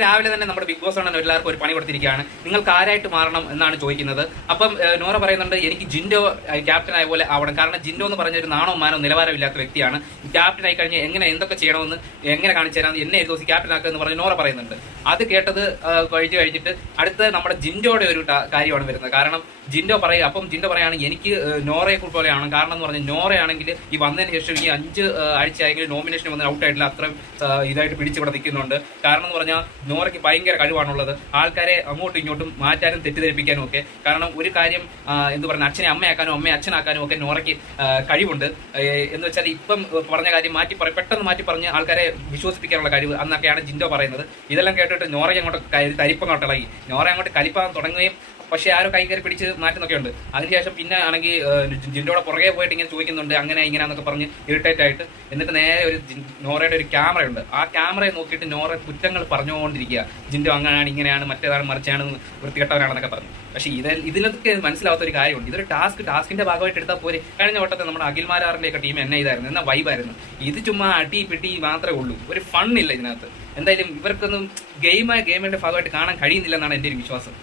രാവിലെ തന്നെ നമ്മുടെ ബിഗ് ബോസ് ആണ് എല്ലാവർക്കും ഒരു പണി കൊടുത്തിരിക്കുകയാണ്. നിങ്ങൾക്ക് ആരായിട്ട് മാറണം എന്നാണ് ചോദിക്കുന്നത്. അപ്പം നോറ പറയുന്നുണ്ട് എനിക്ക് ജിൻഡോ ക്യാപ്റ്റൻ ആയ പോലെ ആവണം. കാരണം ജിൻഡോ എന്ന് പറഞ്ഞ ഒരു നാണോ മാനോ നിലവാരമില്ലാത്ത വ്യക്തിയാണ്. ക്യാപ്റ്റൻ ആയി കഴിഞ്ഞ് എങ്ങനെ എന്തൊക്കെ ചെയ്യണമെന്ന് എങ്ങനെ കാണിച്ചു തരാമെന്ന് എന്നെ ദിവസം ക്യാപ്റ്റൻ ആക്കുക എന്ന് പറഞ്ഞ് നോറ പറയുന്നുണ്ട്. അത് കേട്ടത് കഴിഞ്ഞിട്ട് അടുത്ത നമ്മുടെ ജിൻഡോയുടെ ഒരു കാര്യമാണ് വരുന്നത്. കാരണം ജിൻഡോ പറയുക, അപ്പം ജിൻഡോ പറയാണ് എനിക്ക് നോറയെ പോലെയാണ്. കാരണം എന്ന് പറഞ്ഞാൽ നോറയാണെങ്കിൽ ഈ വന്നതിന് ശേഷം ഈ 5 ആഴ്ചയായെങ്കിലും നോമിനേഷൻ വന്ന് ഔട്ട് ആയിട്ടില്ല. അത്രയും ഇതായിട്ട് പിടിച്ചിവിടെ നിൽക്കുന്നുണ്ട്. കാരണം എന്ന് പറഞ്ഞാൽ നോറയ്ക്ക് ഭയങ്കര കഴിവാണുള്ളത്. ആൾക്കാരെ അങ്ങോട്ടും ഇങ്ങോട്ടും മാറ്റാനും തെറ്റിദ്ധരിപ്പിക്കാനും ഒക്കെ. കാരണം ഒരു കാര്യം എന്ത് പറഞ്ഞാൽ അച്ഛനെ അമ്മയാക്കാനും അമ്മയെ അച്ഛനാക്കാനും ഒക്കെ നോറയ്ക്ക് കഴിവുണ്ട്. എന്ന് വെച്ചാൽ ഇപ്പം പറഞ്ഞ കാര്യം പെട്ടെന്ന് മാറ്റി പറഞ്ഞ് ആൾക്കാരെ വിശ്വസിപ്പിക്കാനുള്ള കഴിവ് എന്നൊക്കെയാണ് ജിൻഡോ പറയുന്നത്. ഇതെല്ലാം കേട്ടിട്ട് നോറയ്ക്ക് അങ്ങോട്ട് തരിപ്പങ്ങോട്ട് ഇളകി. നോറ അങ്ങോട്ട് കലിപ്പാൻ തുടങ്ങുകയും പക്ഷേ ആരോ കൈകയറി പിടിച്ച് മാറ്റുന്നൊക്കെ ഉണ്ട്. അതിനുശേഷം പിന്നെ ആണെങ്കിൽ ജിൻഡോയുടെ പുറകെ പോയിട്ട് ഇങ്ങനെ ചോദിക്കുന്നുണ്ട് അങ്ങനെ ഇങ്ങനെയാന്നൊക്കെ പറഞ്ഞ് ഇറിറ്റേറ്റ് ആയിട്ട്. എന്നിട്ട് നേരെ ഒരു നോറയുടെ ഒരു ക്യാമറ ഉണ്ട്. ആ ക്യാമറയെ നോക്കിയിട്ട് നോറ കുറ്റങ്ങൾ പറഞ്ഞുകൊണ്ടിരിക്കുക. ജിൻഡോ അങ്ങനെയാണ് ഇങ്ങനെയാണ് മറ്റേതാണ് മറിച്ചാണ് വൃത്തികെട്ടവനാണെന്നൊക്കെ പറഞ്ഞു. പക്ഷേ ഇതിനൊക്കെ മനസ്സിലാവാത്ത ഒരു കാര്യമുണ്ട്. ഇതൊരു ടാസ്കിന്റെ ഭാഗമായിട്ട് എടുത്താൽ പോരെ. കഴിഞ്ഞ വട്ടത്തെ നമ്മുടെ അഖിൽമാരാറിന്റെ ഒക്കെ ടീം എന്നെ ഇതായിരുന്നു, എന്നാ വൈബായിരുന്നു. ഇത് ചുമ്മാ അടി പിടി മാത്രമേ ഉള്ളൂ, ഒരു ഫണ്ണില്ല ഇതിനകത്ത്. എന്തായാലും ഇവർക്കൊന്നും ഗെയിമിന്റെ ഭാഗമായിട്ട് കാണാൻ കഴിയുന്നില്ല എന്നാണ് എൻ്റെ ഒരു വിശ്വാസം.